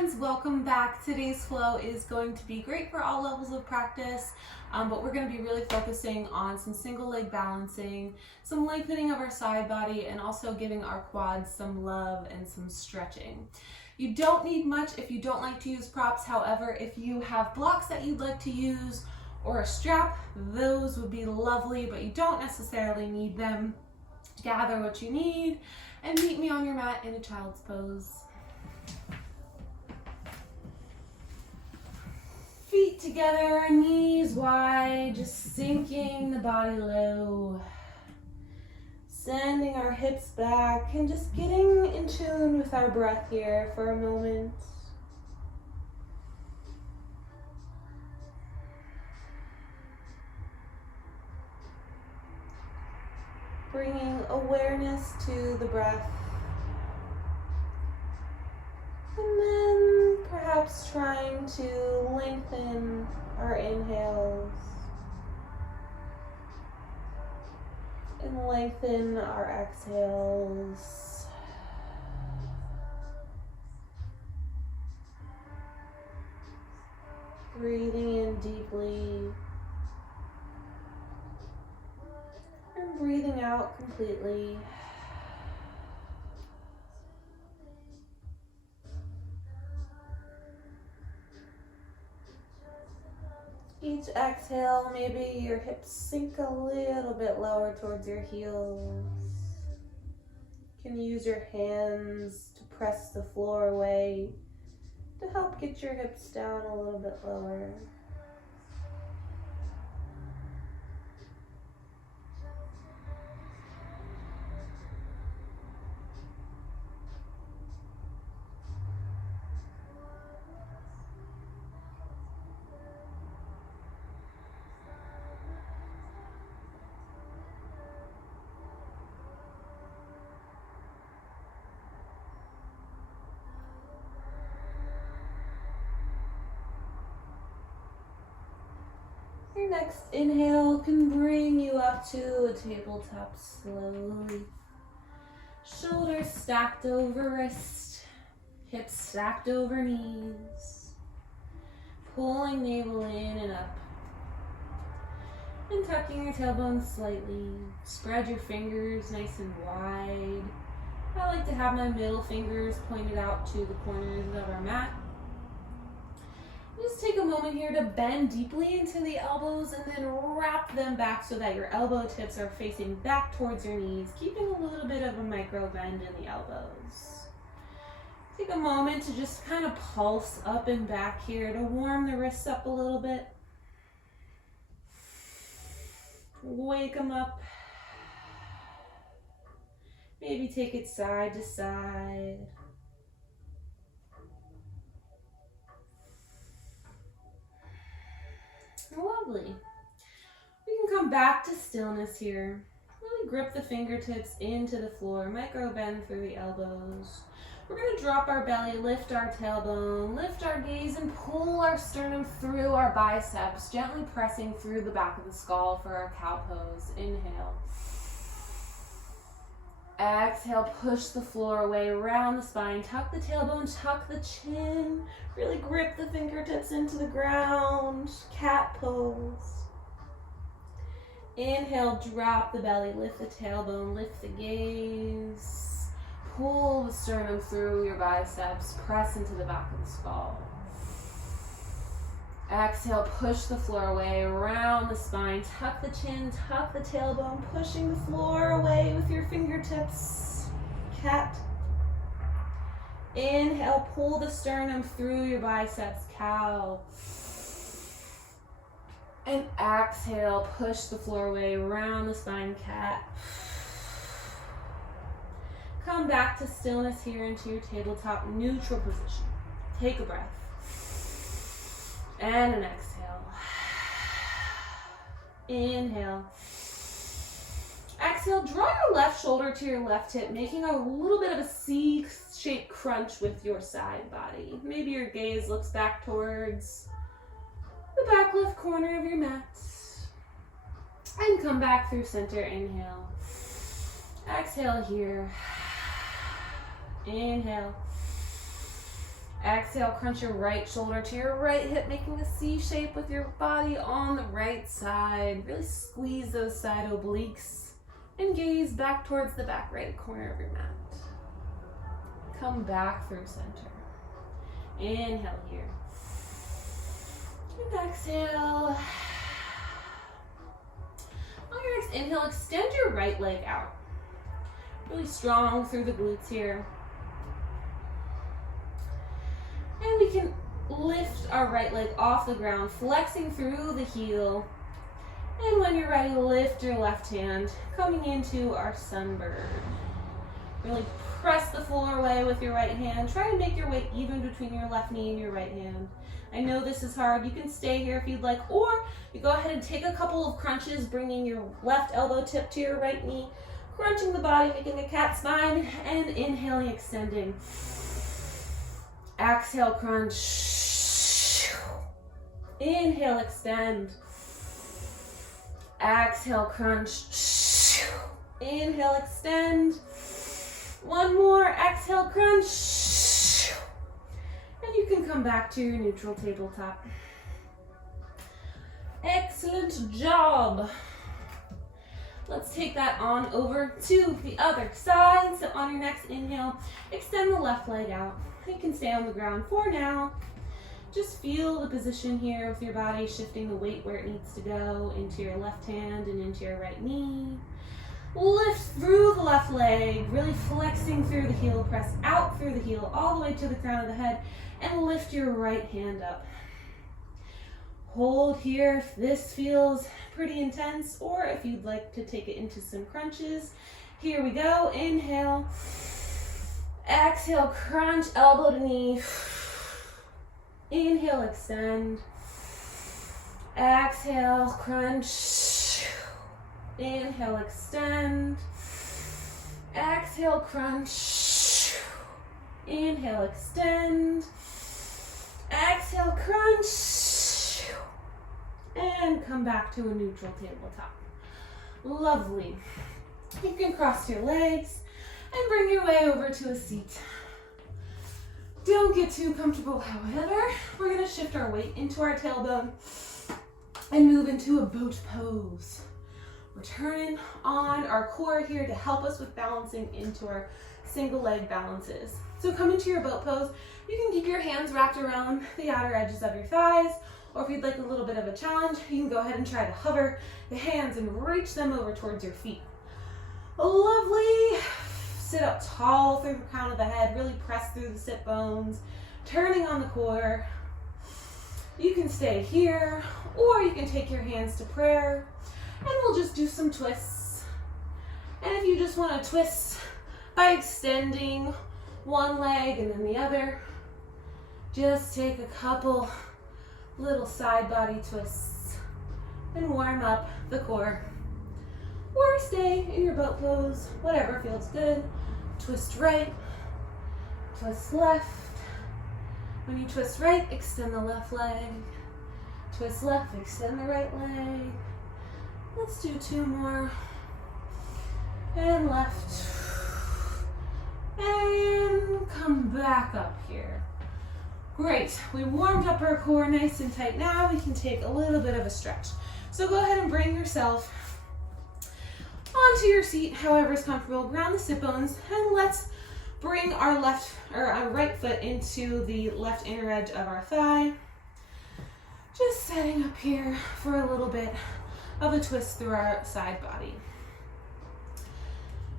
friends, welcome back. Today's flow is going to be great for all levels of practice, but we're going to be really focusing on some single leg balancing, some lengthening of our side body, and also giving our quads some love and some stretching. You don't need much if you don't like to use props. However, if you have blocks that you'd like to use or a strap, those would be lovely, but you don't necessarily need them. Gather what you need and meet me on your mat in a child's pose. Feet together, knees wide, just sinking the body low. Sending our hips back and just getting in tune with our breath here for a moment. Bringing awareness to the breath. And then perhaps trying to lengthen our inhales and lengthen our exhales. Breathing in deeply and breathing out completely. Each exhale, maybe your hips sink a little bit lower towards your heels. You can use your hands to press the floor away to help get your hips down a little bit lower. Your next inhale can bring you up to a tabletop slowly. Shoulders stacked over wrist, hips stacked over knees. Pulling navel in and up. And tucking your tailbone slightly. Spread your fingers nice and wide. I like to have my middle fingers pointed out to the corners of our mat. Just take a moment here to bend deeply into the elbows and then wrap them back so that your elbow tips are facing back towards your knees, keeping a little bit of a micro bend in the elbows. Take a moment to just kind of pulse up and back here to warm the wrists up a little bit. Wake them up. Maybe take it side to side. Lovely. We can come back to stillness here. Really grip the fingertips into the floor, micro bend through the elbows. We're going to drop our belly, lift our tailbone, lift our gaze, and pull our sternum through our biceps, gently pressing through the back of the skull for our cow pose. Inhale. Exhale, push the floor away, round the spine, tuck the tailbone, tuck the chin. Really grip the fingertips into the ground. Cat pose. Inhale, drop the belly, lift the tailbone, lift the gaze. Pull the sternum through your biceps, press into the back of the skull. Exhale, push the floor away, round the spine, tuck the chin, tuck the tailbone, pushing the floor away with your fingertips. Cat. Inhale, pull the sternum through your biceps. Cow. And exhale, push the floor away, round the spine. Cat. Come back to stillness here into your tabletop neutral position. Take a breath. And an exhale. Inhale. Exhale, draw your left shoulder to your left hip, making a little bit of a C-shaped crunch with your side body. Maybe your gaze looks back towards the back left corner of your mat. And come back through center. Inhale. Exhale here. Inhale. Exhale, crunch your right shoulder to your right hip, making a C shape with your body on the right side. Really squeeze those side obliques and gaze back towards the back right corner of your mat. Come back through center. Inhale here. And exhale. On your next inhale, extend your right leg out. Really strong through the glutes here. And we can lift our right leg off the ground, flexing through the heel. And when you're ready, lift your left hand, coming into our sunbird. Really press the floor away with your right hand. Try to make your weight even between your left knee and your right hand. I know this is hard. You can stay here if you'd like, or you go ahead and take a couple of crunches, bringing your left elbow tip to your right knee, crunching the body, making a cat spine, and inhaling, extending. Exhale, crunch. Inhale, extend. Exhale, crunch. Inhale, extend. One more, exhale, crunch. And you can come back to your neutral tabletop. Excellent job. Let's take that on over to the other side. So on your next inhale, extend the left leg out. You can stay on the ground for now. Just feel the position here with your body, shifting the weight where it needs to go into your left hand and into your right knee. Lift through the left leg, really flexing through the heel, press out through the heel, all the way to the crown of the head, and lift your right hand up. Hold here if this feels pretty intense, or if you'd like to take it into some crunches. Here we go, inhale. Exhale, crunch, elbow to knee. Inhale, extend. Exhale, crunch. Inhale, extend. Exhale, crunch. Inhale, extend. Exhale, crunch. And come back to a neutral tabletop. Lovely. You can cross your legs and bring your way over to a seat. Don't get too comfortable, however. We're going to shift our weight into our tailbone and move into a boat pose. We're turning on our core here to help us with balancing into our single leg balances. So come into your boat pose. You can keep your hands wrapped around the outer edges of your thighs, or if you'd like a little bit of a challenge, you can go ahead and try to hover the hands and reach them over towards your feet. Lovely. Sit up tall through the crown of the head, really press through the sit bones, turning on the core. You can stay here, or you can take your hands to prayer, and we'll just do some twists. And if you just want to twist by extending one leg and then the other, just take a couple little side body twists and warm up the core. Or stay in your boat pose, whatever feels good. Twist right, twist left. When you twist right, extend the left leg. Twist left, extend the right leg. Let's do two more. And left. And come back up here. Great, we warmed up our core nice and tight. Now we can take a little bit of a stretch. So go ahead and bring yourself onto your seat, however is comfortable. Ground the sit bones, and let's bring our our right foot into the left inner edge of our thigh. Just setting up here for a little bit of a twist through our side body.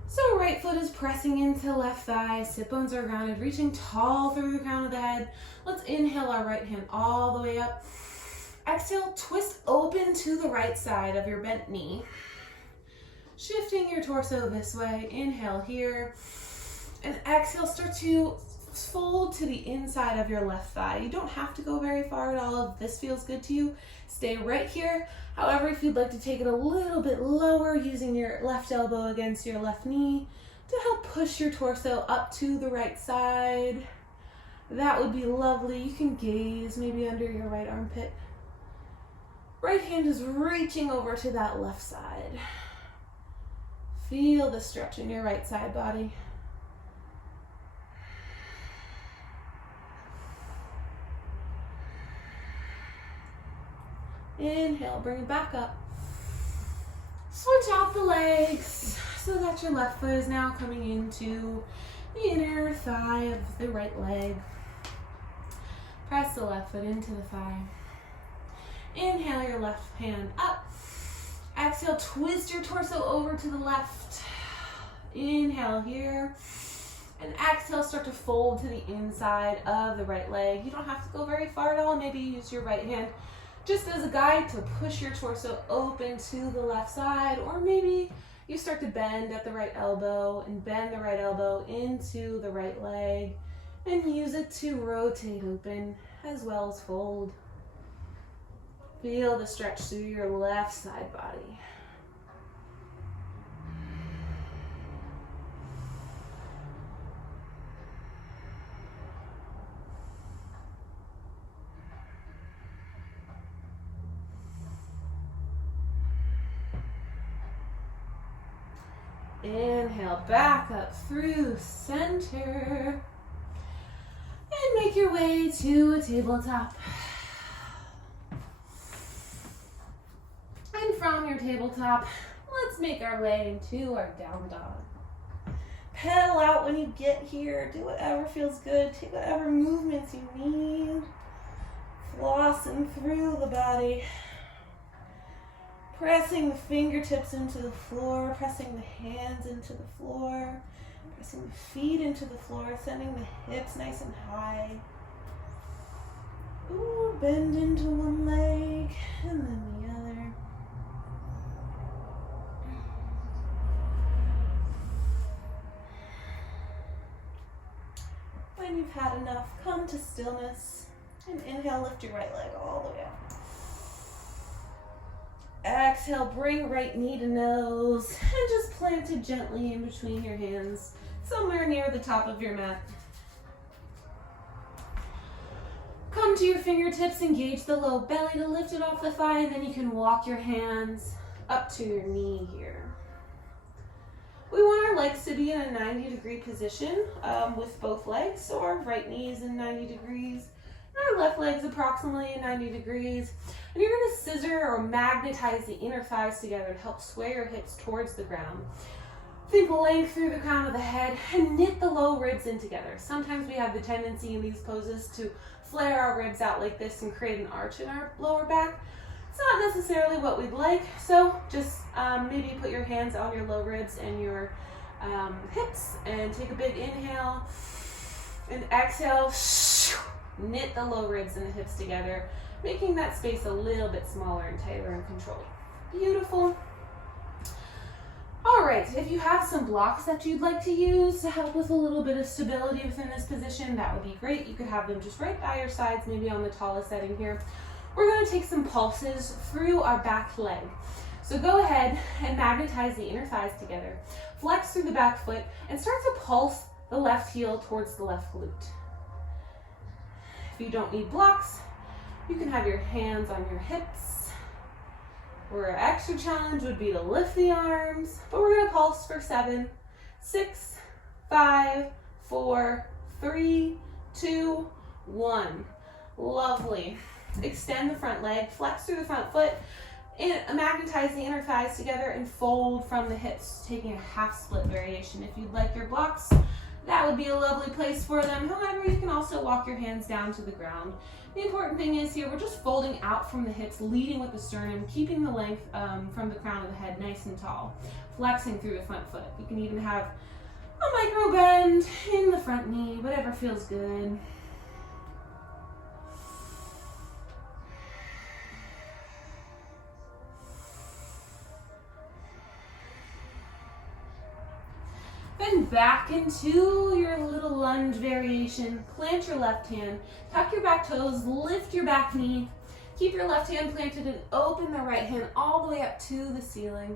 So right foot is pressing into left thigh, sit bones are grounded, reaching tall through the crown of the head. Let's inhale our right hand all the way up. Exhale, twist open to the right side of your bent knee. Shifting your torso this way. Inhale here. And exhale, start to fold to the inside of your left thigh. You don't have to go very far at all if this feels good to you. Stay right here. However, if you'd like to take it a little bit lower, using your left elbow against your left knee to help push your torso up to the right side, that would be lovely. You can gaze maybe under your right armpit. Right hand is reaching over to that left side. Feel the stretch in your right side body. Inhale, bring it back up. Switch out the legs so that your left foot is now coming into the inner thigh of the right leg. Press the left foot into the thigh. Inhale your left hand up. Exhale, twist your torso over to the left. Inhale here. And exhale, start to fold to the inside of the right leg. You don't have to go very far at all. Maybe use your right hand just as a guide to push your torso open to the left side, or maybe you start to bend at the right elbow and bend the right elbow into the right leg and use it to rotate open as well as fold. Feel the stretch through your left side body. Inhale, back up through center. And make your way to a tabletop. And from your tabletop, let's make our way into our down dog. Pedal out when you get here. Do whatever feels good. Take whatever movements you need. Flossing through the body. Pressing the fingertips into the floor, pressing the hands into the floor, pressing the feet into the floor, sending the hips nice and high. Ooh, bend into one leg and then the other. When you've had enough, come to stillness and inhale, lift your right leg all the way up. Exhale, bring right knee to nose and just plant it gently in between your hands, somewhere near the top of your mat. Come to your fingertips, engage the low belly to lift it off the thigh, and then you can walk your hands up to your knee here. We want our legs to be in a 90-degree position with both legs, so our right knee is in 90 degrees. Our left leg's approximately 90 degrees. And you're going to scissor or magnetize the inner thighs together to help sway your hips towards the ground. Think length through the crown of the head and knit the low ribs in together. Sometimes we have the tendency in these poses to flare our ribs out like this and create an arch in our lower back. It's not necessarily what we'd like, so just maybe put your hands on your low ribs and your hips and take a big inhale and exhale. Knit the low ribs and the hips together, making that space a little bit smaller and tighter and controlled. Beautiful. All right, if you have some blocks that you'd like to use to help with a little bit of stability within this position, that would be great. You could have them just right by your sides, maybe on the tallest setting here. We're going to take some pulses through our back leg. So go ahead and magnetize the inner thighs together. Flex through the back foot and start to pulse the left heel towards the left glute. If you don't need blocks, you can have your hands on your hips. Or our extra challenge would be to lift the arms, but we're going to pulse for 7, 6, 5, 4, 3, 2, 1. Lovely. Extend the front leg, flex through the front foot, and magnetize the inner thighs together and fold from the hips, taking a half split variation. If you'd like your blocks, that would be a lovely place for them. However, you can also walk your hands down to the ground. The important thing is here, we're just folding out from the hips, leading with the sternum, keeping the length from the crown of the head nice and tall, flexing through the front foot. You can even have a micro bend in the front knee, whatever feels good. Then back into your little lunge variation. Plant your left hand, tuck your back toes, lift your back knee. Keep your left hand planted and open the right hand all the way up to the ceiling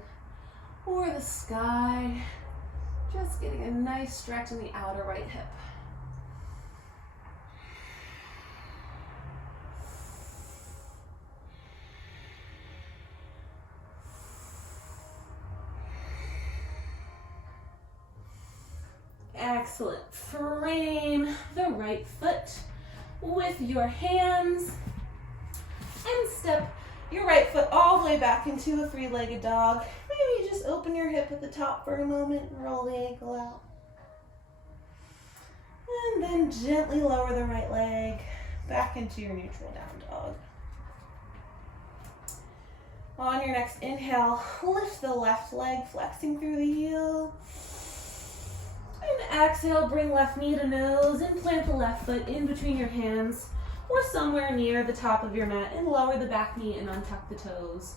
or the sky. Just getting a nice stretch in the outer right hip. Excellent. Frame the right foot with your hands and step your right foot all the way back into a three-legged dog. Maybe you just open your hip at the top for a moment and roll the ankle out. And then gently lower the right leg back into your neutral down dog. On your next inhale, lift the left leg, flexing through the heel. And exhale, bring left knee to nose and plant the left foot in between your hands or somewhere near the top of your mat and lower the back knee and untuck the toes.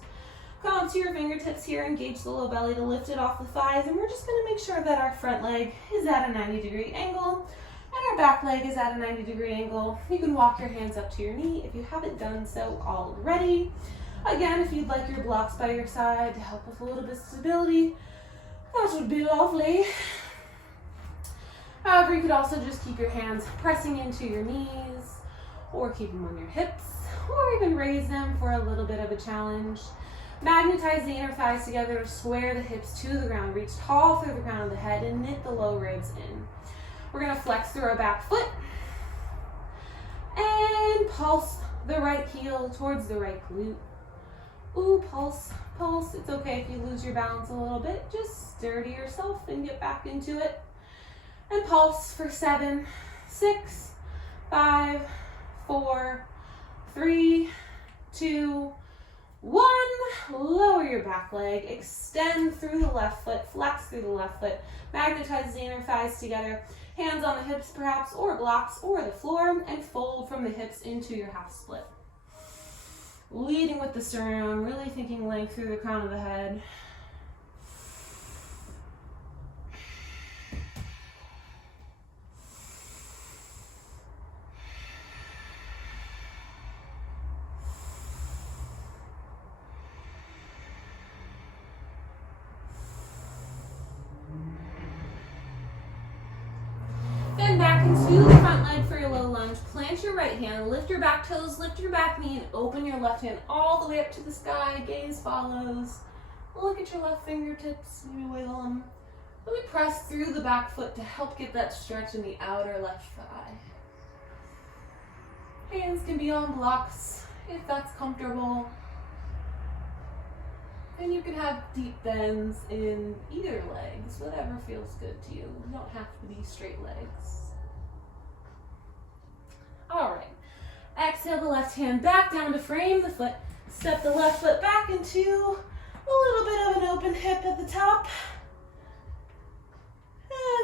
Come up to your fingertips here, engage the low belly to lift it off the thighs, and we're just going to make sure that our front leg is at a 90-degree angle and our back leg is at a 90-degree angle. You can walk your hands up to your knee if you haven't done so already. Again, if you'd like your blocks by your side to help with a little bit of stability, that would be lovely. However, you could also just keep your hands pressing into your knees or keep them on your hips or even raise them for a little bit of a challenge. Magnetize the inner thighs together to square the hips to the ground. Reach tall through the crown of the head and knit the low ribs in. We're going to flex through our back foot and pulse the right heel towards the right glute. Ooh, pulse, pulse. It's okay if you lose your balance a little bit. Just sturdy yourself and get back into it. And pulse for 7, 6, 5, 4, 3, 2, 1. Lower your back leg, extend through the left foot, flex through the left foot, magnetize the inner thighs together, hands on the hips perhaps, or blocks, or the floor, and fold from the hips into your half split. Leading with the sternum, really thinking length through the crown of the head. Then back into the front leg for your low lunge. Plant your right hand, lift your back toes, lift your back knee, and open your left hand all the way up to the sky. Gaze follows. Look at your left fingertips, maybe wiggle them. Really press through the back foot to help get that stretch in the outer left thigh. Hands can be on blocks if that's comfortable. And you can have deep bends in either legs, whatever feels good to you. You don't have to be straight legs. All right. Exhale the left hand back down to frame the foot. Step the left foot back into a little bit of an open hip at the top.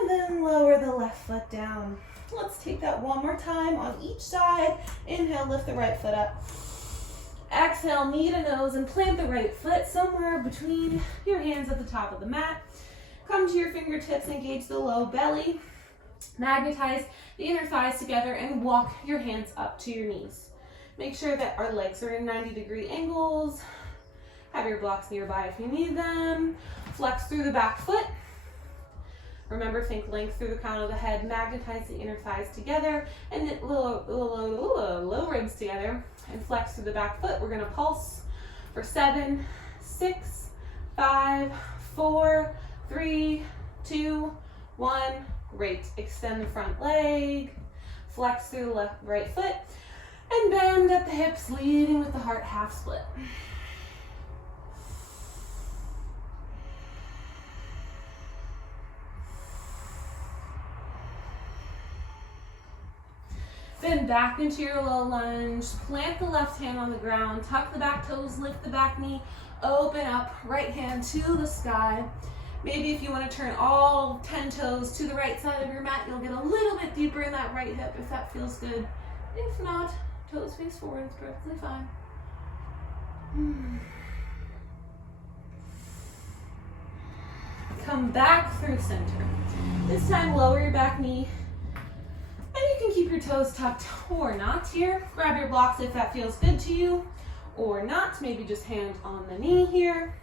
And then lower the left foot down. Let's take that one more time on each side. Inhale, lift the right foot up. Exhale, knee to nose and plant the right foot somewhere between your hands at the top of the mat. Come to your fingertips, engage the low belly. Magnetize the inner thighs together and walk your hands up to your knees. Make sure that our legs are in 90-degree angles. Have your blocks nearby if you need them. Flex through the back foot. Remember, think length through the crown of the head. Magnetize the inner thighs together and knit low ribs together. And flex through the back foot. We're going to pulse for 7, 6, 5, 4, 3, 2, 1. Great. Extend the front leg. Flex through the right foot. And bend at the hips, leading with the heart half split. Then back into your low lunge. Plant the left hand on the ground. Tuck the back toes, lift the back knee. Open up, right hand to the sky. Maybe if you want to turn all 10 toes to the right side of your mat, you'll get a little bit deeper in that right hip if that feels good. If not, toes face forward, it's perfectly fine. Come back through center. This time lower your back knee. And you can keep your toes tucked or not here. Grab your blocks if that feels good to you, or not. Maybe just hand on the knee here.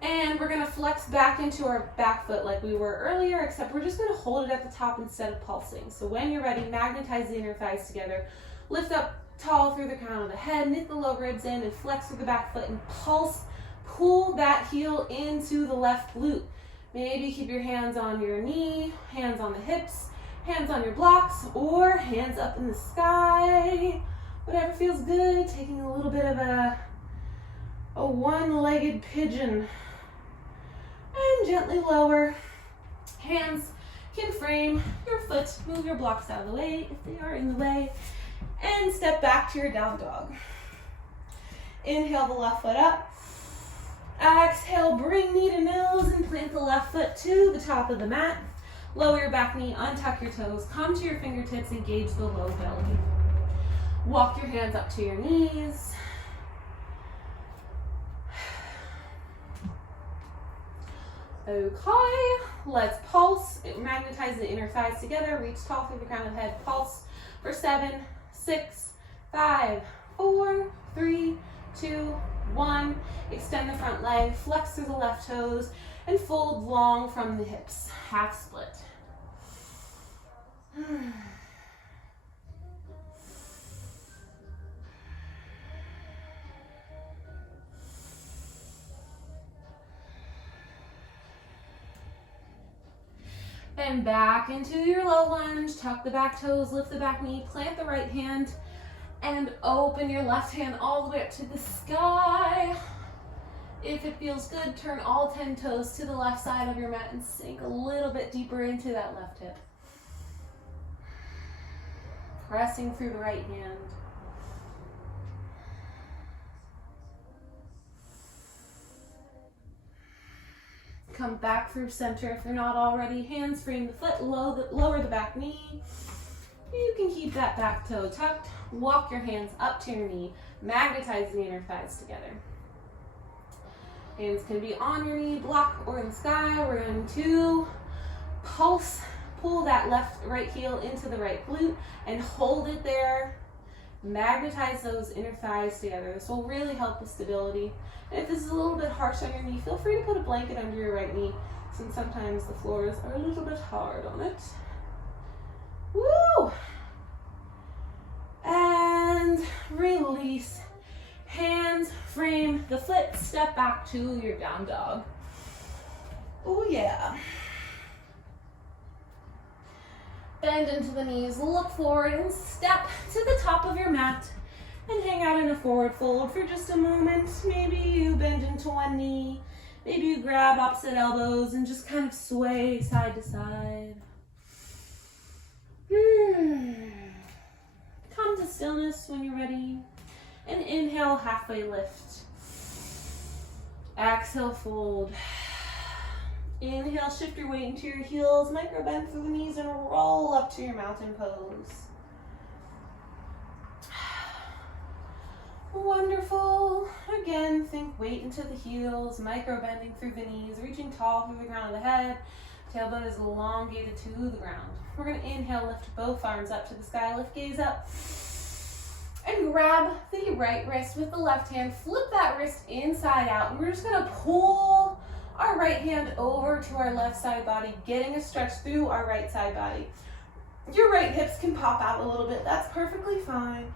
And we're gonna flex back into our back foot like we were earlier, except we're just gonna hold it at the top instead of pulsing. So when you're ready, magnetize the inner thighs together. Lift up tall through the crown of the head, knit the low ribs in, and flex through the back foot and pulse. Pull that heel into the left glute. Maybe keep your hands on your knee, hands on the hips, hands on your blocks, or hands up in the sky. Whatever feels good, taking a little bit of a one-legged pigeon. And gently lower. Hands can frame your foot. Move your blocks out of the way if they are in the way. And step back to your down dog. Inhale the left foot up. Exhale, bring knee to nose and plant the left foot to the top of the mat. Lower your back knee, untuck your toes, come to your fingertips, engage the low belly. Walk your hands up to your knees. Okay, let's pulse. Magnetize the inner thighs together. Reach tall through the crown of the head. Pulse for 7, 6, 5, 4, 3, 2, 1. Extend the front leg, flex through the left toes, and fold long from the hips. Half split. And back into your low lunge. Tuck the back toes, lift the back knee, plant the right hand, and open your left hand all the way up to the sky. If it feels good, turn all 10 toes to the left side of your mat and sink a little bit deeper into that left hip. Pressing through the right hand. Come back through center if you're not already. Hands frame the foot, lower the back knee. You can keep that back toe tucked. Walk your hands up to your knee. Magnetize the inner thighs together. Hands can be on your knee, block, or in the sky. We're going to pulse, pull that right heel into the right glute and hold it there. Magnetize those inner thighs together. This will really help with stability. And if this is a little bit harsh on your knee, feel free to put a blanket under your right knee, since sometimes the floors are a little bit hard on it. Woo! And release. Hands frame the foot, step back to your down dog. Oh yeah. Bend into the knees, look forward and step to the top of your mat and hang out in a forward fold for just a moment. Maybe you bend into one knee, maybe you grab opposite elbows and just kind of sway side to side. Come to stillness when you're ready. And inhale, halfway lift. Exhale, fold. Inhale, shift your weight into your heels, micro bend through the knees and roll up to your mountain pose. Wonderful. Again, think weight into the heels, micro bending through the knees, reaching tall through the crown of the head. Tailbone is elongated to the ground. We're going to inhale, lift both arms up to the sky, lift gaze up. And grab the right wrist with the left hand, flip that wrist inside out, and we're just gonna pull our right hand over to our left side body, getting a stretch through our right side body. Your right hips can pop out a little bit, that's perfectly fine.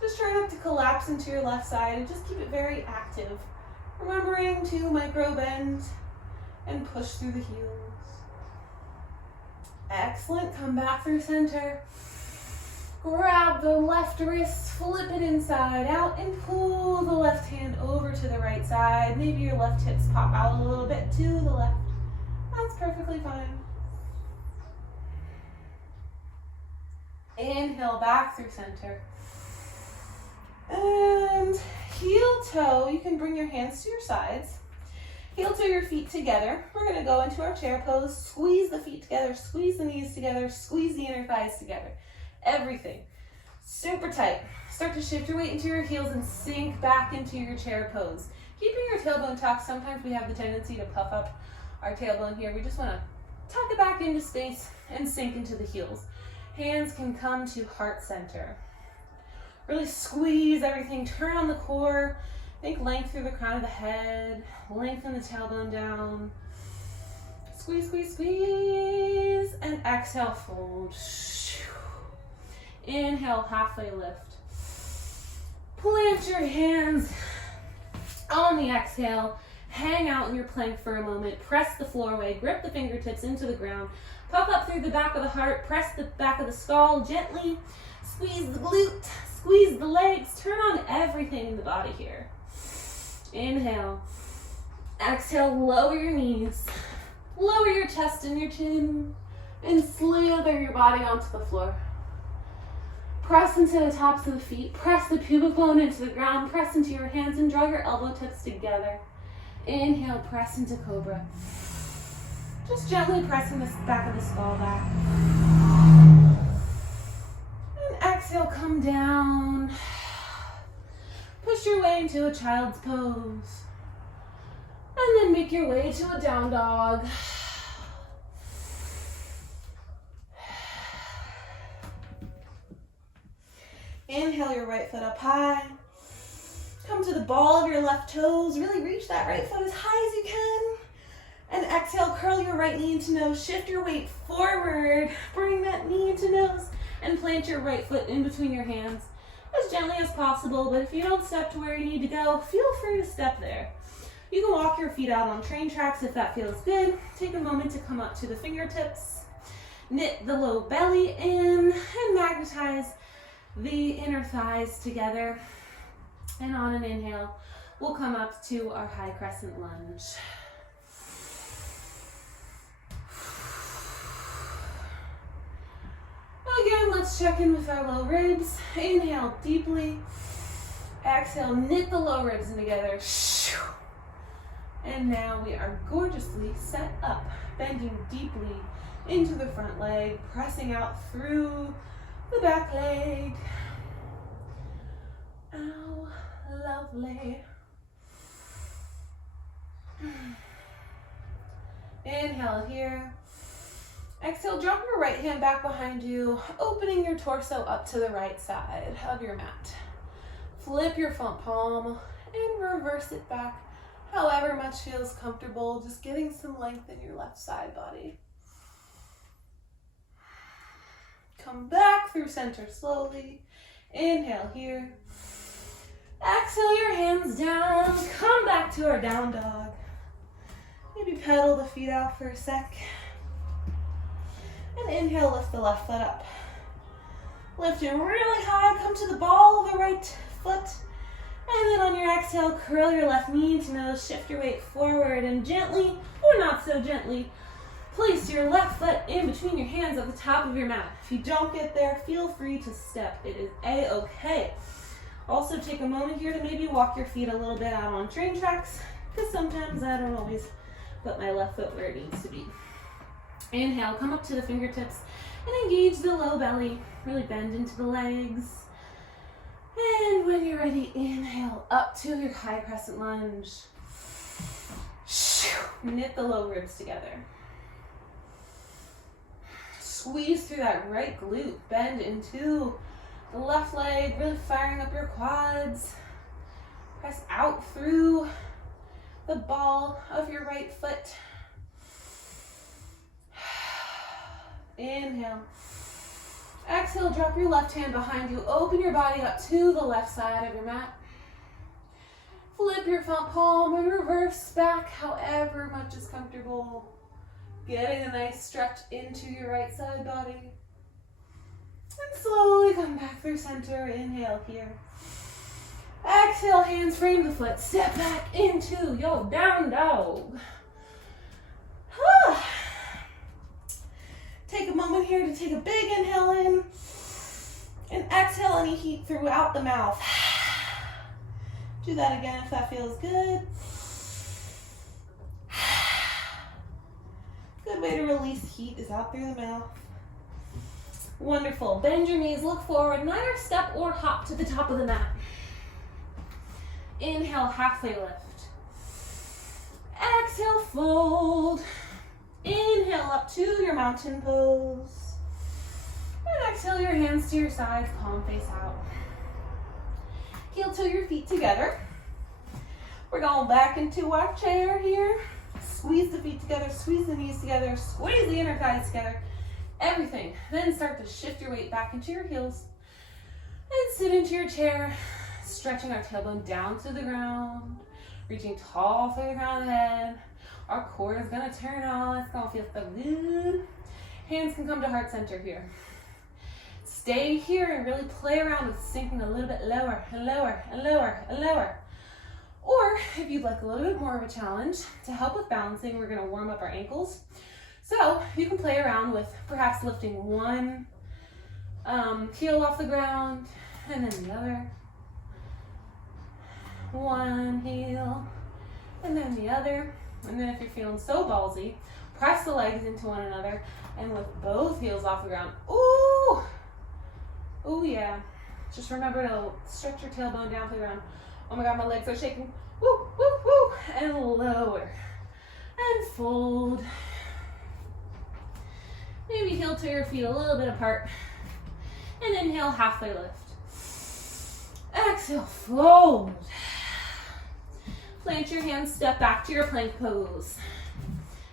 Just try not to collapse into your left side and just keep it very active. Remembering to micro bend and push through the heels. Excellent, come back through center. Grab the left wrist, flip it inside out, and pull the left hand over to the right side. Maybe your left hips pop out a little bit to the left. That's perfectly fine. Inhale back through center. And heel toe, you can bring your hands to your sides. Heel toe your feet together. We're going to go into our chair pose. Squeeze the feet together, squeeze the knees together, squeeze the inner thighs together. Everything super tight. Start to shift your weight into your heels and sink back into your chair pose. Keeping your tailbone tucked. Sometimes we have the tendency to puff up our tailbone here. We just want to tuck it back into space and sink into the heels. Hands can come to heart center. Really squeeze everything. Turn on the core. Think length through the crown of the head. Lengthen the tailbone down. Squeeze, squeeze, squeeze. And exhale, fold. Inhale, halfway lift. Plant your hands on the exhale. Hang out in your plank for a moment. Press the floor away. Grip the fingertips into the ground. Puff up through the back of the heart. Press the back of the skull gently. Squeeze the glute. Squeeze the legs, turn on everything in the body here. Inhale. Exhale, lower your knees. Lower your chest and your chin. And slather your body onto the floor. Press into the tops of the feet. Press the pubic bone into the ground. Press into your hands and draw your elbow tips together. Inhale, press into cobra. Just gently pressing the back of the skull back. And exhale, come down. Push your way into a child's pose. And then make your way to a down dog. Inhale your right foot up high. Come to the ball of your left toes. Really reach that right foot as high as you can. And exhale, curl your right knee into nose. Shift your weight forward. Bring that knee into nose. And plant your right foot in between your hands as gently as possible. But if you don't step to where you need to go, feel free to step there. You can walk your feet out on train tracks if that feels good. Take a moment to come up to the fingertips. Knit the low belly in and magnetize the inner thighs together. And on an inhale, we'll come up to our high crescent lunge. Again, let's check in with our low ribs. Inhale deeply. Exhale, knit the low ribs in together. And now we are gorgeously set up, bending deeply into the front leg, pressing out through the back leg. Oh, lovely. Inhale here. Exhale, drop your right hand back behind you, opening your torso up to the right side of your mat. Flip your front palm and reverse it back however much feels comfortable, just getting some length in your left side body. Come back through center slowly. Inhale here. Exhale your hands down. Come back to our down dog. Maybe pedal the feet out for a sec. And inhale, lift the left foot up. Lift it really high. Come to the ball of the right foot. And then on your exhale, curl your left knee into nose. Shift your weight forward and gently, or not so gently, place your left foot in between your hands at the top of your mat. If you don't get there, feel free to step. It is a-okay. Also take a moment here to maybe walk your feet a little bit out on train tracks, because sometimes I don't always put my left foot where it needs to be. Inhale, come up to the fingertips and engage the low belly. Really bend into the legs. And when you're ready, inhale up to your high crescent lunge. Knit the low ribs together. Squeeze through that right glute. Bend into the left leg, really firing up your quads. Press out through the ball of your right foot. Inhale. Exhale, drop your left hand behind you. Open your body up to the left side of your mat. Flip your front palm and reverse back however much is comfortable. Getting a nice stretch into your right side body. And slowly come back through center. Inhale here. Exhale, hands frame the foot. Step back into your down dog. Take a moment here to take a big inhale in and exhale any heat throughout the mouth. Do that again if that feels good. Good way to release heat is out through the mouth. Wonderful. Bend your knees, look forward, neither step or hop to the top of the mat. Inhale, halfway lift. Exhale, fold. Inhale up to your mountain pose. And exhale your hands to your sides, palm face out. Heel toe your feet together. We're going back into our chair here. Squeeze the feet together, squeeze the knees together, squeeze the inner thighs together. Everything. Then start to shift your weight back into your heels. And sit into your chair, stretching our tailbone down to the ground, reaching tall through the crown of the head. Our core is gonna turn on. It's gonna feel so good. Hands can come to heart center here. Stay here and really play around with sinking a little bit lower and lower and lower and lower. Or if you'd like a little bit more of a challenge, to help with balancing, we're gonna warm up our ankles. So you can play around with perhaps lifting one heel off the ground and then the other. One heel and then the other. And then if you're feeling so ballsy, press the legs into one another and with both heels off the ground. Ooh! Ooh, yeah. Just remember to stretch your tailbone down to the ground. Oh my God, my legs are shaking. Woo, woo, woo. And lower. And fold. Maybe heel to your feet a little bit apart. And inhale, halfway lift. Exhale, fold. Plant your hands, step back to your plank pose.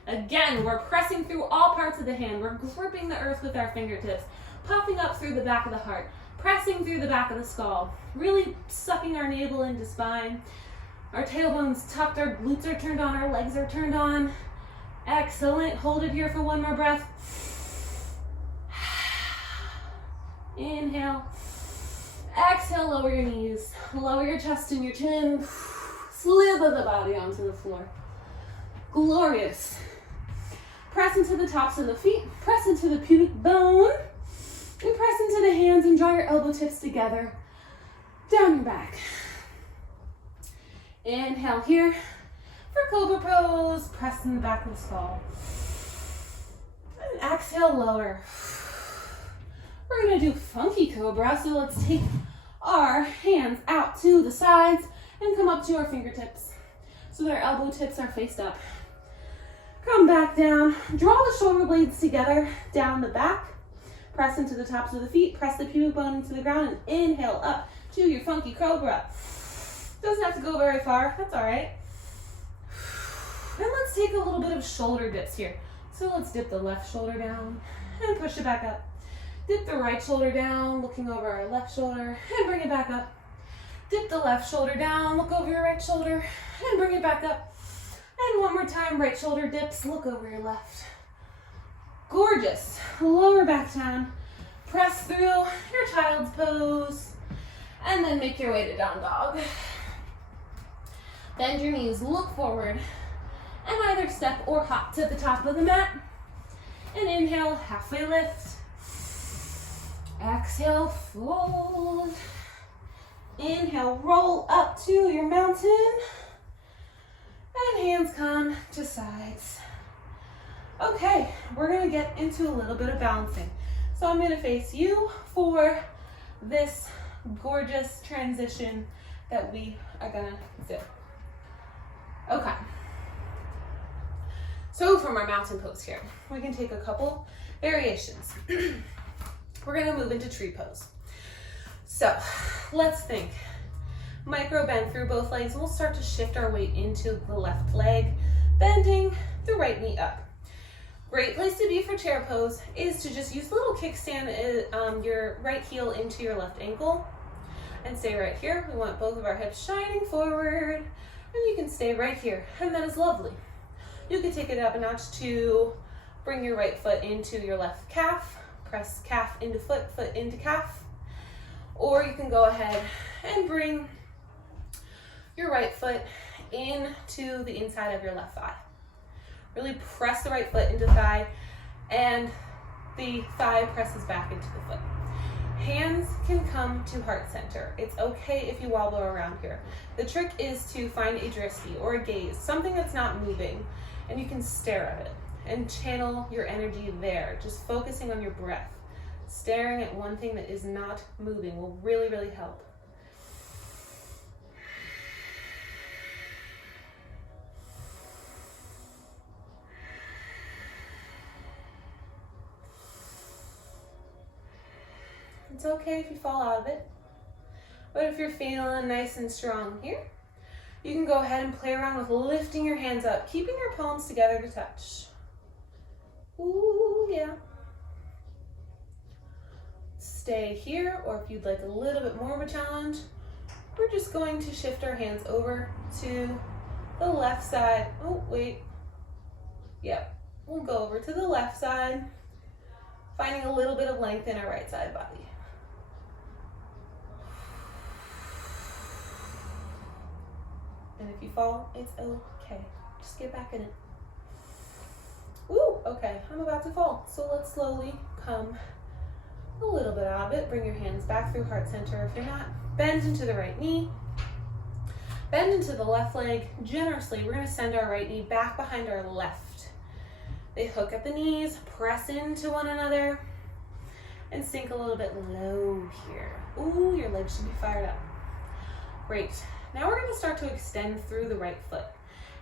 Again, we're pressing through all parts of the hand. We're gripping the earth with our fingertips, puffing up through the back of the heart, pressing through the back of the skull, really sucking our navel into spine. Our tailbone's tucked, our glutes are turned on, our legs are turned on. Excellent. Hold it here for one more breath. Inhale. Exhale, lower your knees. Lower your chest and your chin. Slither the body onto the floor. Glorious. Press into the tops of the feet. Press into the pubic bone. And press into the hands and draw your elbow tips together. Down your back. Inhale here for Cobra Pose. Press in the back of the skull. And exhale, lower. We're gonna do Funky Cobra, so let's take our hands out to the sides and come up to our fingertips so that our elbow tips are faced up. Come back down, draw the shoulder blades together down the back, press into the tops of the feet, press the pubic bone into the ground, and inhale up to your Funky Cobra. Doesn't have to go very far, that's all right. And let's take a little bit of shoulder dips here. So let's dip the left shoulder down and push it back up. Dip the right shoulder down, looking over our left shoulder, and bring it back up. Dip the left shoulder down, look over your right shoulder, and bring it back up. And one more time, right shoulder dips, look over your left. Gorgeous. Lower back down, press through your child's pose, and then make your way to down dog. Bend your knees, look forward, and either step or hop to the top of the mat. And inhale, halfway lift. Exhale, fold. Inhale, roll up to your mountain. And hands come to sides. Okay, we're gonna get into a little bit of balancing. So I'm gonna face you for this gorgeous transition that we are gonna do. Okay. So from our mountain pose here, we can take a couple variations. We're gonna move into tree pose. So let's think. Micro bend through both legs, and we'll start to shift our weight into the left leg, bending the right knee up. Great place to be for chair pose is to just use a little kickstand your right heel into your left ankle and stay right here. We want both of our hips shining forward, and you can stay right here, and that is lovely. You can take it up a notch to bring your right foot into your left calf, press calf into foot, foot into calf, or you can go ahead and bring your right foot into the inside of your left thigh. Really press the right foot into thigh, and the thigh presses back into the foot. Hands can come to heart center. It's okay if you wobble around here. The trick is to find a drishti or a gaze, something that's not moving, and you can stare at it and channel your energy there, just focusing on your breath. Staring at one thing that is not moving will really, really help. It's okay if you fall out of it, but if you're feeling nice and strong here, you can go ahead and play around with lifting your hands up, keeping your palms together to touch. Ooh, yeah. Stay here, or if you'd like a little bit more of a challenge, we're just going to shift our hands over to the left side. Oh, wait. Yep. We'll go over to the left side. Finding a little bit of length in our right side body. And if you fall, it's okay. Just get back in it. Woo, okay, I'm about to fall. So let's slowly come a little bit out of it. Bring your hands back through heart center if you're not. Bend into the right knee. Bend into the left leg generously. We're gonna send our right knee back behind our left. They hook at the knees, press into one another, and sink a little bit low here. Ooh, your legs should be fired up. Great. Now we're gonna start to extend through the right foot.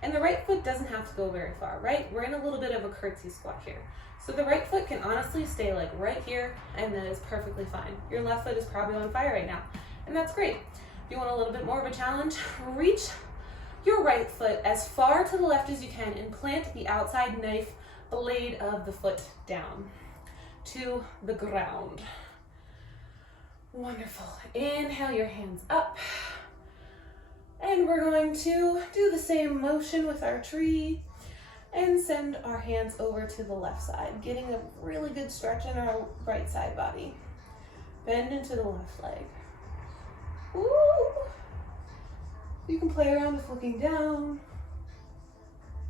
And the right foot doesn't have to go very far, right? We're in a little bit of a curtsy squat here. So the right foot can honestly stay like right here, and that is perfectly fine. Your left foot is probably on fire right now, and that's great. If you want a little bit more of a challenge, reach your right foot as far to the left as you can and plant the outside knife blade of the foot down to the ground. Wonderful. Inhale your hands up. And we're going to do the same motion with our tree and send our hands over to the left side, getting a really good stretch in our right side body. Bend into the left leg. Ooh. You can play around with looking down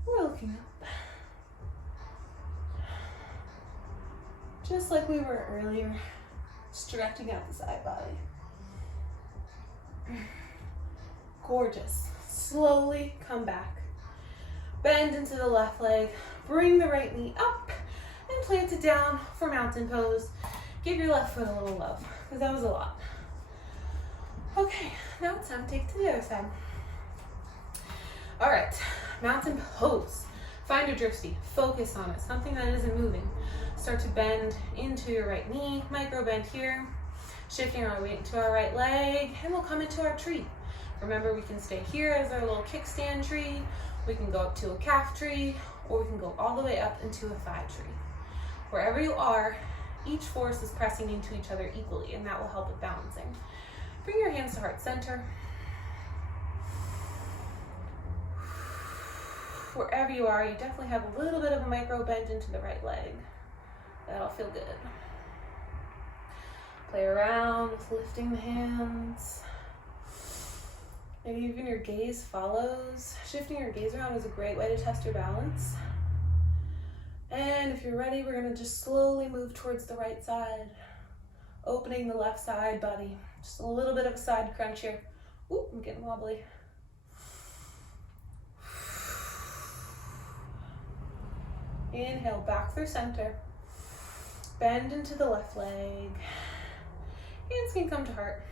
or looking up. Just like we were earlier, stretching out the side body. Gorgeous. Slowly come back. Bend into the left leg. Bring the right knee up and plant it down for mountain pose. Give your left foot a little love, because that was a lot. Okay, now it's time to take it to the other side. All right, mountain pose. Find a drifty. Focus on it, something that isn't moving. Start to bend into your right knee. Micro bend here. Shifting our weight to our right leg, and we'll come into our tree. Remember, we can stay here as our little kickstand tree, we can go up to a calf tree, or we can go all the way up into a thigh tree. Wherever you are, each force is pressing into each other equally, and that will help with balancing. Bring your hands to heart center. Wherever you are, you definitely have a little bit of a micro bend into the right leg. That'll feel good. Play around with lifting the hands. Maybe even your gaze follows. Shifting your gaze around is a great way to test your balance. And if you're ready, we're gonna just slowly move towards the right side, opening the left side body. Just a little bit of a side crunch here. Ooh, I'm getting wobbly. Inhale, back through center. Bend into the left leg. Hands can come to heart.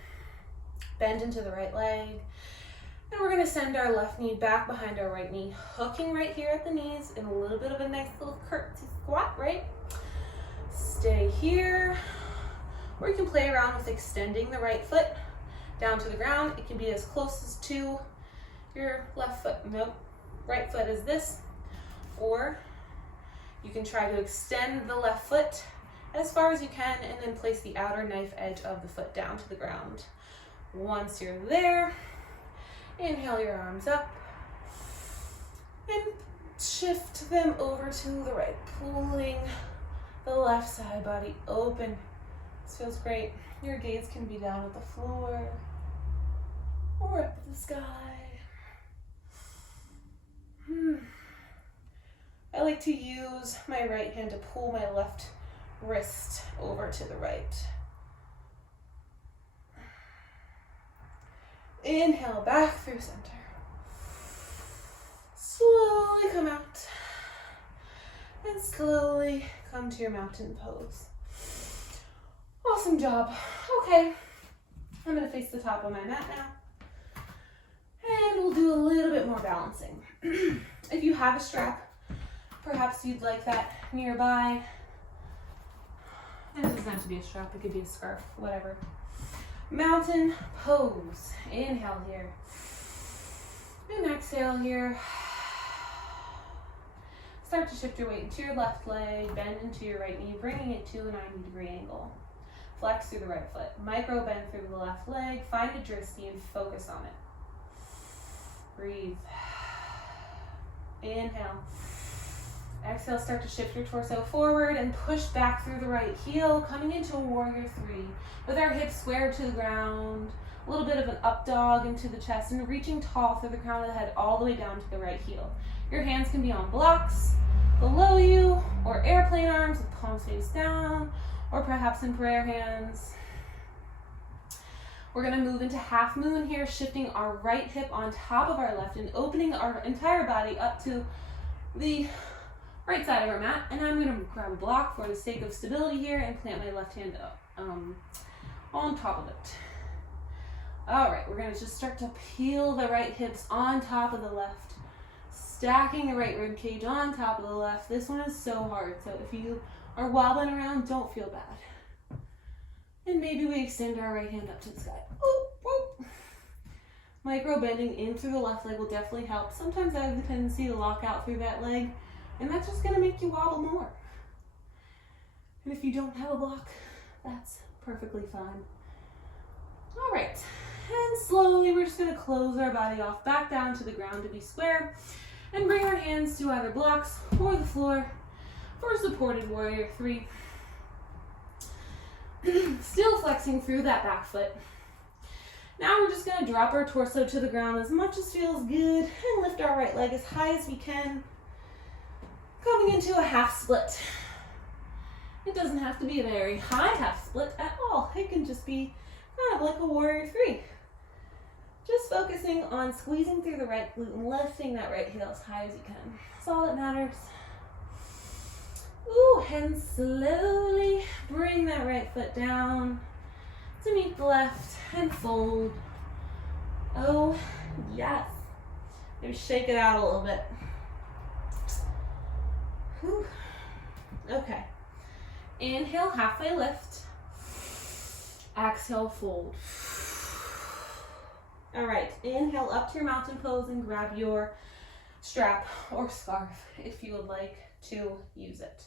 Bend into the right leg. And we're gonna send our left knee back behind our right knee, hooking right here at the knees in a little bit of a nice little curtsy squat, right? Stay here. Or you can play around with extending the right foot down to the ground. It can be as close as to your left foot. Nope, right foot is this. Or you can try to extend the left foot as far as you can and then place the outer knife edge of the foot down to the ground. Once you're there, inhale your arms up and shift them over to the right, pulling the left side body open. This feels great. Your gaze can be down at the floor or up at the sky. I like to use my right hand to pull my left wrist over to the right. Inhale, back through center. Slowly come out. And slowly come to your mountain pose. Awesome job. Okay, I'm gonna face the top of my mat now. And we'll do a little bit more balancing. If you have a strap, perhaps you'd like that nearby. It doesn't have to be a strap, it could be a scarf, whatever. Mountain pose. Inhale here. And exhale here. Start to shift your weight into your left leg, bend into your right knee, bringing it to a 90-degree angle. Flex through the right foot. Micro bend through the left leg. Find a drishti and focus on it. Breathe. Inhale. Exhale, start to shift your torso forward and push back through the right heel, coming into a warrior three with our hips squared to the ground, a little bit of an up dog into the chest, and reaching tall through the crown of the head all the way down to the right heel. Your hands can be on blocks below you, or airplane arms with palms face down, or perhaps in prayer hands. We're going to move into half moon here, shifting our right hip on top of our left and opening our entire body up to the right side of our mat. And I'm going to grab a block for the sake of stability here and plant my left hand up on top of it. All right, we're going to just start to peel the right hips on top of the left, stacking the right rib cage on top of the left. This one is so hard, so if you are wobbling around, don't feel bad. And maybe we extend our right hand up to the sky. Ooh, ooh. Micro bending in through the left leg will definitely help. Sometimes I have the tendency to lock out through that leg, and that's just going to make you wobble more. And if you don't have a block, that's perfectly fine. All right, and slowly we're just going to close our body off back down to the ground to be square, and bring our hands to either blocks or the floor for supported warrior three. Still flexing through that back foot. Now we're just going to drop our torso to the ground as much as feels good and lift our right leg as high as we can, coming into a half split. It doesn't have to be a very high half split at all. It can just be kind of like a warrior three. Just focusing on squeezing through the right glute and lifting that right heel as high as you can. That's all that matters. Ooh, and slowly bring that right foot down to meet the left and fold. Oh, yes. Maybe shake it out a little bit. Whew. Okay. Inhale, halfway lift. Exhale, fold. All right, inhale up to your mountain pose and grab your strap or scarf if you would like to use it.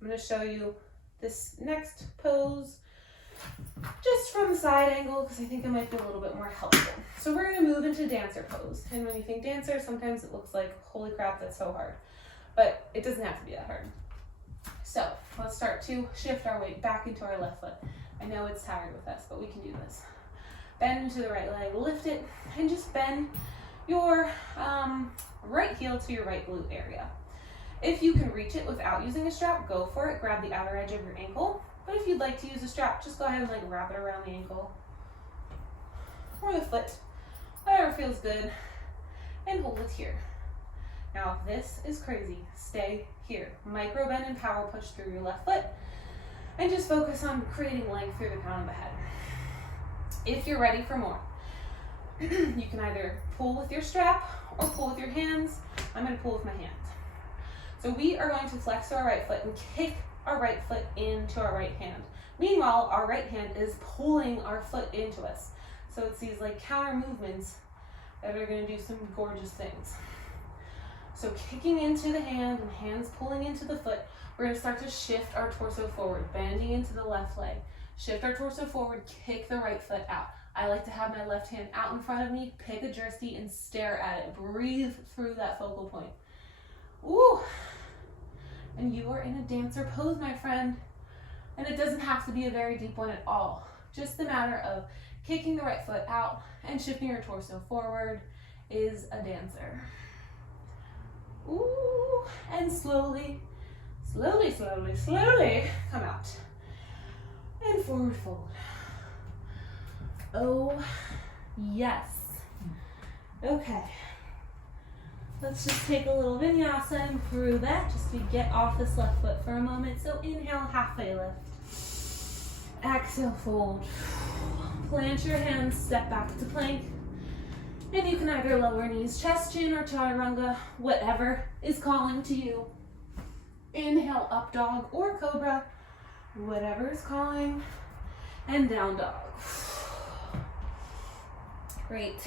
I'm going to show you this next pose just from the side angle because I think it might be a little bit more helpful. So we're going to move into dancer pose. And when you think dancer, sometimes it looks like, holy crap, that's so hard. But it doesn't have to be that hard. So let's start to shift our weight back into our left foot. I know it's tired with us, but we can do this. Bend into the right leg, lift it, and just bend your right heel to your right glute area. If you can reach it without using a strap, go for it. Grab the outer edge of your ankle. But if you'd like to use a strap, just go ahead and like wrap it around the ankle or the foot, whatever feels good, and hold it here. Now, if this is crazy, stay here. Micro bend and power push through your left foot, and just focus on creating length through the crown of the head. If you're ready for more, you can either pull with your strap or pull with your hands. I'm going to pull with my hands. So we are going to flex our right foot and kick our right foot into our right hand. Meanwhile, our right hand is pulling our foot into us. So it's these like counter movements that are going to do some gorgeous things. So kicking into the hand and hands pulling into the foot, we're going to start to shift our torso forward, bending into the left leg. Shift our torso forward, kick the right foot out. I like to have my left hand out in front of me, pick a jersey and stare at it. Breathe through that focal point. Ooh. And you are in a dancer pose, my friend. And it doesn't have to be a very deep one at all. Just the matter of kicking the right foot out and shifting your torso forward is a dancer. Ooh, and slowly, slowly, slowly, slowly come out. And forward fold. Oh, yes. Okay. Let's just take a little vinyasa and through that, just to get off this left foot for a moment. So inhale, halfway lift. Exhale, fold. Plant your hands, step back to plank. And you can either lower knees, chest, chin, or chaturanga, whatever is calling to you. Inhale, up dog or cobra, whatever is calling. And down dog. Great.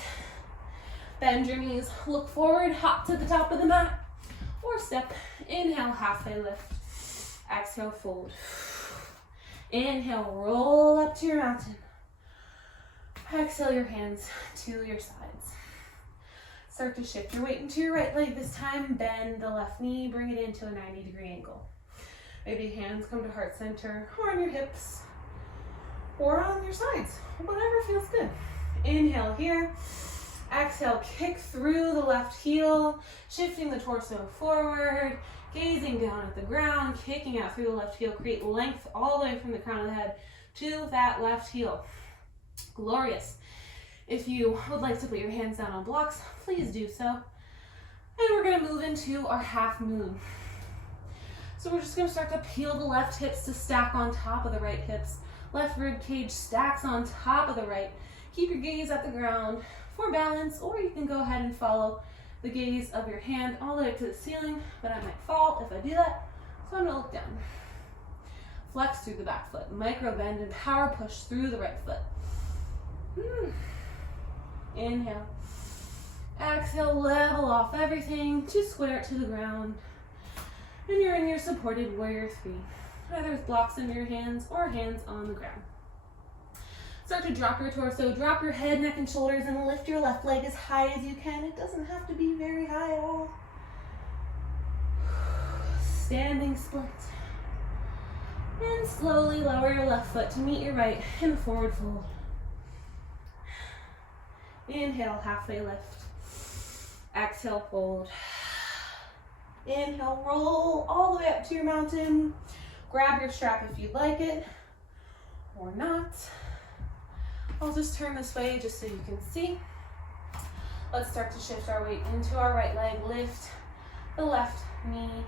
Bend your knees, look forward, hop to the top of the mat, or step. Inhale, halfway lift. Exhale, fold. Inhale, roll up to your mountain. Exhale your hands to your sides. Start to shift your weight into your right leg this time. Bend the left knee, bring it into a 90-degree angle. Maybe hands come to heart center, or on your hips, or on your sides, whatever feels good. Inhale here. Exhale, kick through the left heel, shifting the torso forward, gazing down at the ground, kicking out through the left heel. Create length all the way from the crown of the head to that left heel. Glorious. If you would like to put your hands down on blocks, please do so. And we're going to move into our half moon. So we're just going to start to peel the left hips to stack on top of the right hips. Left rib cage stacks on top of the right. Keep your gaze at the ground for balance, or you can go ahead and follow the gaze of your hand all the way to the ceiling, but I might fall if I do that, so I'm going to look down. Flex through the back foot, micro bend and power push through the right foot. Inhale. Exhale, level off everything to square it to the ground. And you're in your supported warrior 3, either with blocks in your hands or hands on the ground. Start to drop your torso, drop your head, neck, and shoulders, and lift your left leg as high as you can. It doesn't have to be very high at all. Standing split. And slowly lower your left foot to meet your right in a forward fold. Inhale, halfway lift. Exhale, fold. Inhale, roll all the way up to your mountain. Grab your strap if you'd like it, or not. I'll just turn this way just so you can see. Let's start to shift our weight into our right leg. Lift the left knee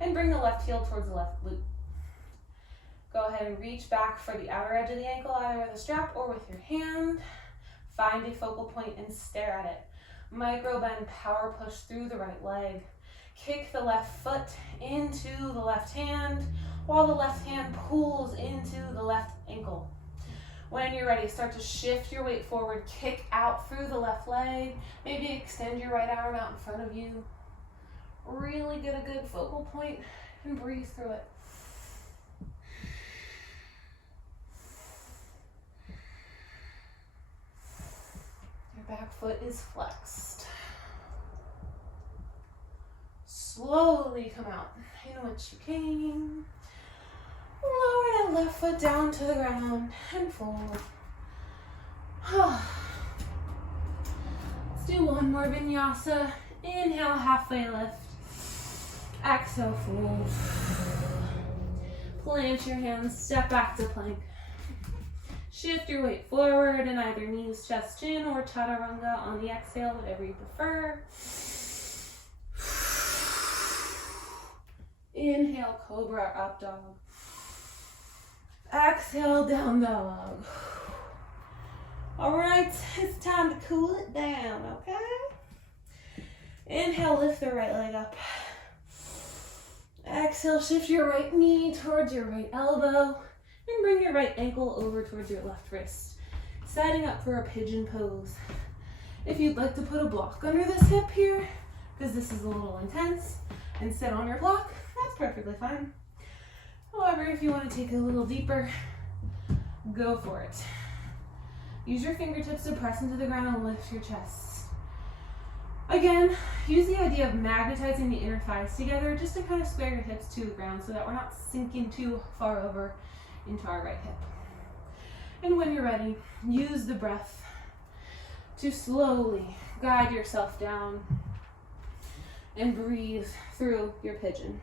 and bring the left heel towards the left glute. Go ahead and reach back for the outer edge of the ankle, either with a strap or with your hand. Find a focal point and stare at it. Micro bend, power push through the right leg. Kick the left foot into the left hand while the left hand pulls into the left ankle. When you're ready, start to shift your weight forward, kick out through the left leg. Maybe extend your right arm out in front of you. Really get a good focal point and breathe through it. Your back foot is flexed. Slowly come out in which you came. Lower that left foot down to the ground and fold. Let's do one more vinyasa. Inhale, halfway lift. Exhale, fold. Plant your hands, step back to plank. Shift your weight forward in either knees, chest, chin, or chaturanga on the exhale, whatever you prefer. Inhale, cobra, up dog. Exhale, down dog. All right, it's time to cool it down, okay? Inhale, lift the right leg up. Exhale, shift your right knee towards your right elbow and bring your right ankle over towards your left wrist. Setting up for a pigeon pose. If you'd like to put a block under this hip here, because this is a little intense, and sit on your block, that's perfectly fine. However, if you want to take it a little deeper, go for it. Use your fingertips to press into the ground and lift your chest. Again, use the idea of magnetizing the inner thighs together just to kind of square your hips to the ground so that we're not sinking too far over into our right hip. And when you're ready, use the breath to slowly guide yourself down and breathe through your pigeon.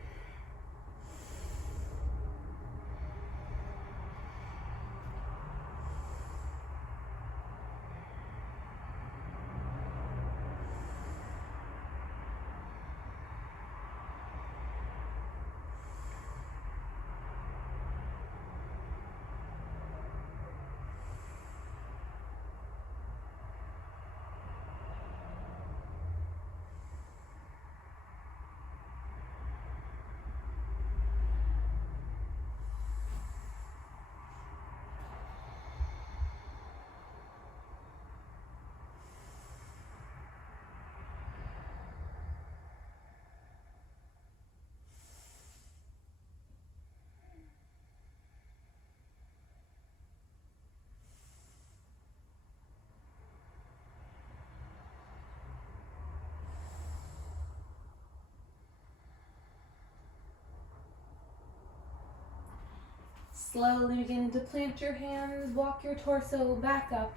Slowly begin to plant your hands, walk your torso back up.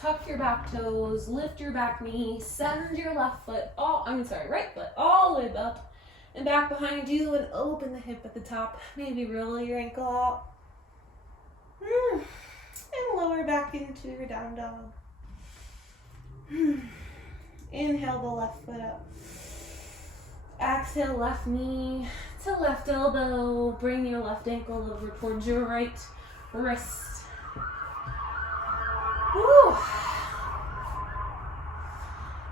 Tuck your back toes, lift your back knee, send your right foot all the way up and back behind you, and open the hip at the top. Maybe roll your ankle out. And lower back into your down dog. Inhale the left foot up. Exhale, left knee to left elbow. Bring your left ankle over towards your right wrist. Woo.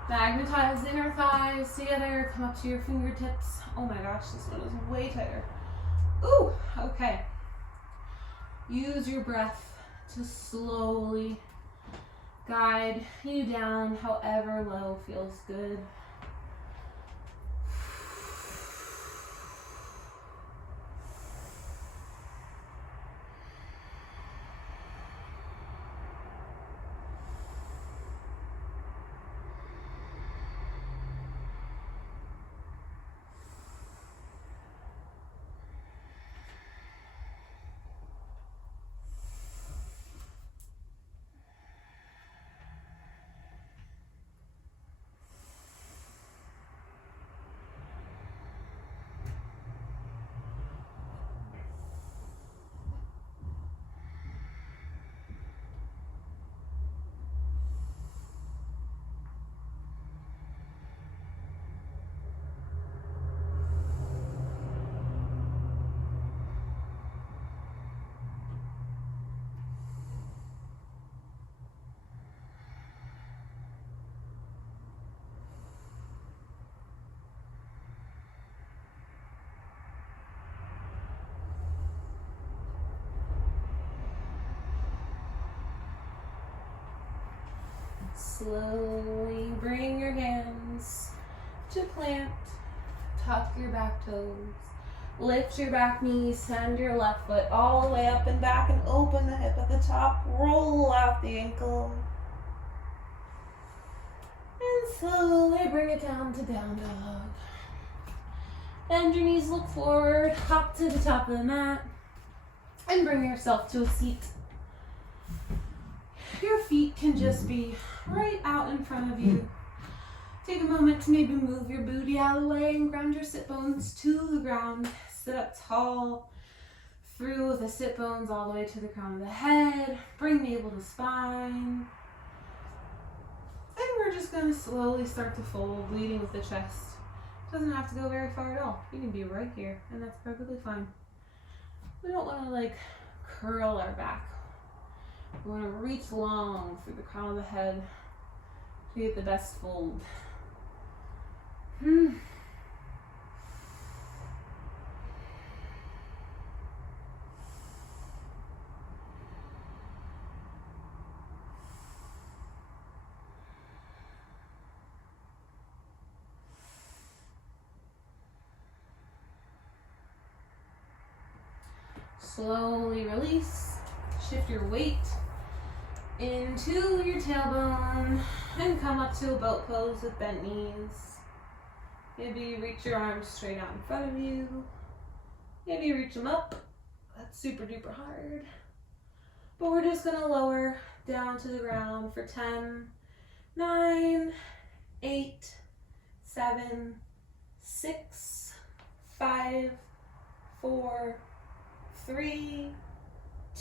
Magnetize inner thighs together. Come up to your fingertips. Oh my gosh, this one is way tighter. Ooh, okay. Use your breath to slowly guide you down however low feels good. Slowly bring your hands to plant. Tuck your back toes. Lift your back knee. Send your left foot all the way up and back and open the hip at the top. Roll out the ankle. And slowly bring it down to down dog. Bend your knees, look forward. Hop to the top of the mat. And bring yourself to a seat. Your feet can just be right out in front of you. Take a moment to maybe move your booty out of the way and ground your sit bones to the ground. Sit up tall through the sit bones all the way to the crown of the head. Bring navel to spine. And we're just going to slowly start to fold, leading with the chest. Doesn't have to go very far at all. You can be right here, and that's perfectly fine. We don't want to curl our back. We want to reach long through the crown of the head to get the best fold. Slowly release. Shift your weight into your tailbone and come up to a boat pose with bent knees. Maybe you reach your arms straight out in front of you. Maybe you reach them up. That's super duper hard. But we're just going to lower down to the ground for 10, 9, 8, 7, 6, 5, 4, 3,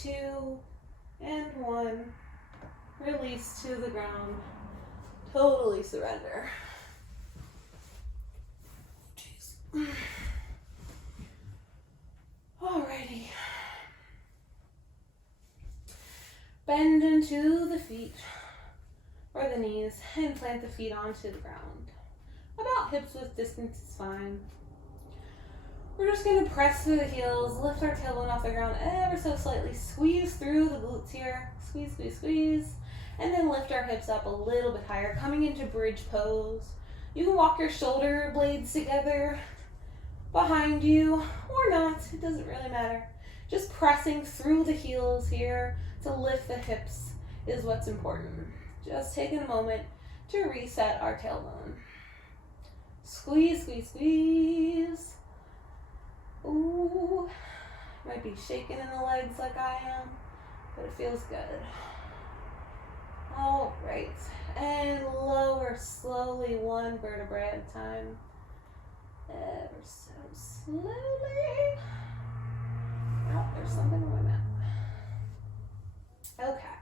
2, and 1. Release to the ground. Totally surrender. Jeez. Alrighty. Bend into the feet or the knees and plant the feet onto the ground. About hips width distance is fine. We're just going to press through the heels, lift our tailbone off the ground ever so slightly, squeeze through the glutes here, squeeze, squeeze, squeeze, and then lift our hips up a little bit higher, coming into bridge pose. You can walk your shoulder blades together behind you or not, it doesn't really matter. Just pressing through the heels here to lift the hips is what's important. Just taking a moment to reset our tailbone. Squeeze, squeeze, squeeze. Ooh, Might be shaking in the legs like I am, but it feels good. All right, and lower slowly, one vertebrae at a time. Ever so slowly. Oh, there's something on my map. Okay.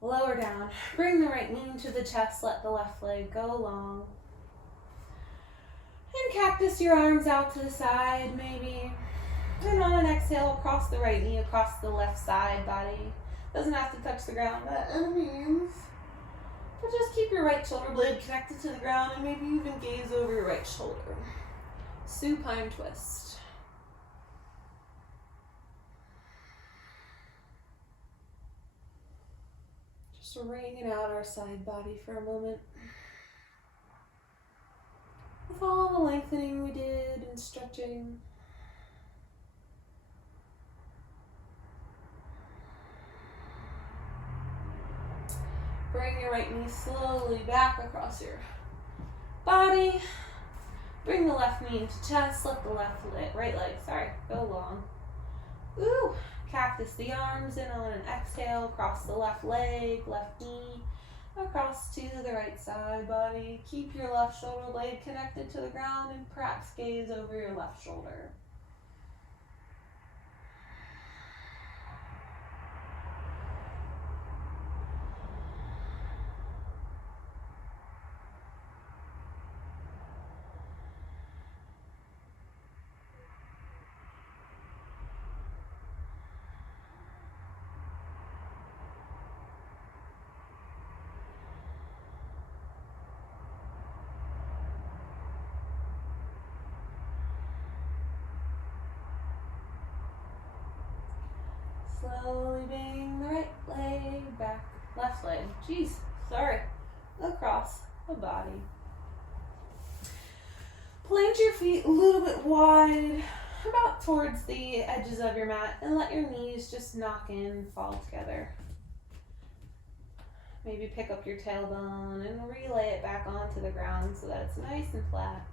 Lower down. Bring the right knee to the chest. Let the left leg go long. And cactus your arms out to the side, maybe. And on an exhale, cross the right knee across the left side body. Doesn't have to touch the ground by any means. But just keep your right shoulder blade connected to the ground and maybe even gaze over your right shoulder. Supine twist. Just wringing out our side body for a moment. With all the lengthening we did and stretching. Bring your right knee slowly back across your body. Bring the left knee into chest. Let the right leg, go long. Ooh, cactus the arms in on an exhale. Cross the left leg, left knee, across to the right side body. Keep your left shoulder blade connected to the ground and perhaps gaze over your left shoulder. Slowly bring the right leg back, left leg, across the body. Plant your feet a little bit wide, about towards the edges of your mat, and let your knees just knock in, fall together. Maybe pick up your tailbone and relay it back onto the ground so that it's nice and flat.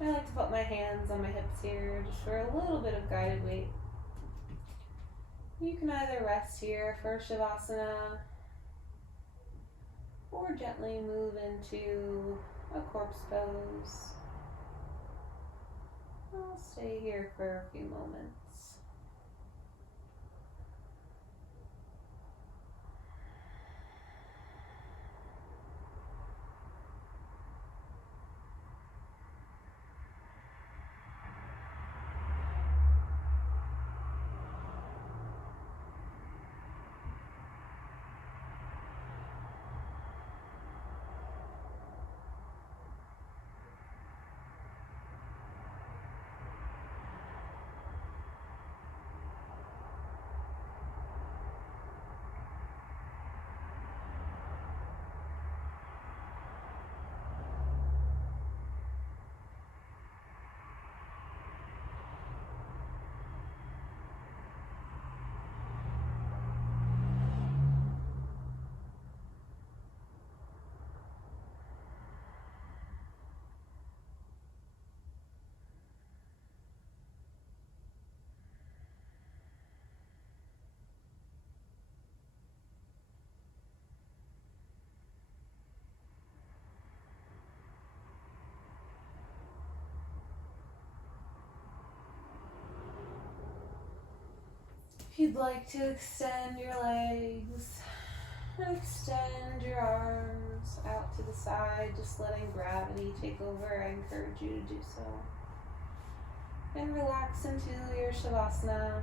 I like to put my hands on my hips here just for a little bit of guided weight. You can either rest here for Shavasana or gently move into a corpse pose. I'll stay here for a few moments. If you'd like to extend your legs, extend your arms out to the side, just letting gravity take over, I encourage you to do so. And relax into your Shavasana.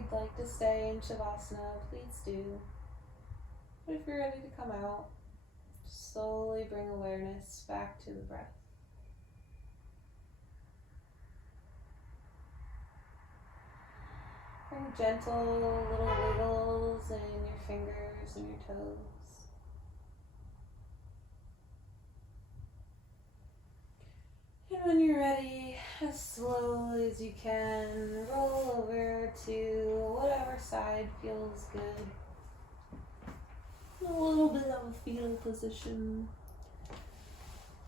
you'd like to stay in Shavasana, please do. But if you're ready to come out, slowly bring awareness back to the breath. Bring gentle little wiggles in your fingers and your toes. And when you're ready, as slowly as you can, roll over to whatever side feels good. A little bit of a fetal position.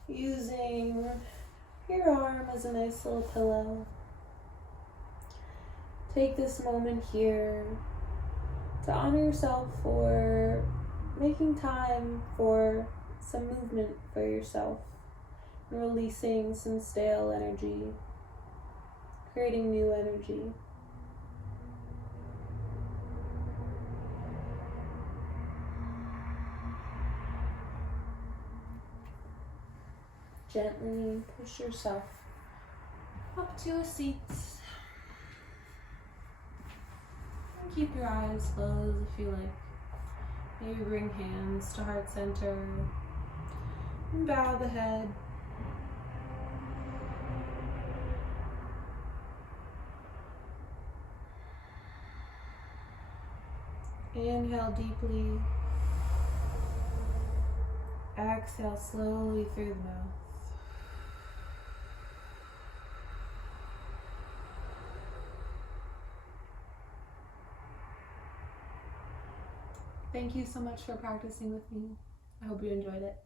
Using your arm as a nice little pillow. Take this moment here to honor yourself for making time for some movement for yourself. Releasing some stale energy, creating new energy. Gently push yourself up to a seat. And keep your eyes closed if you like. Maybe bring hands to heart center and bow the head. Inhale deeply. Exhale slowly through the mouth. Thank you so much for practicing with me. I hope you enjoyed it.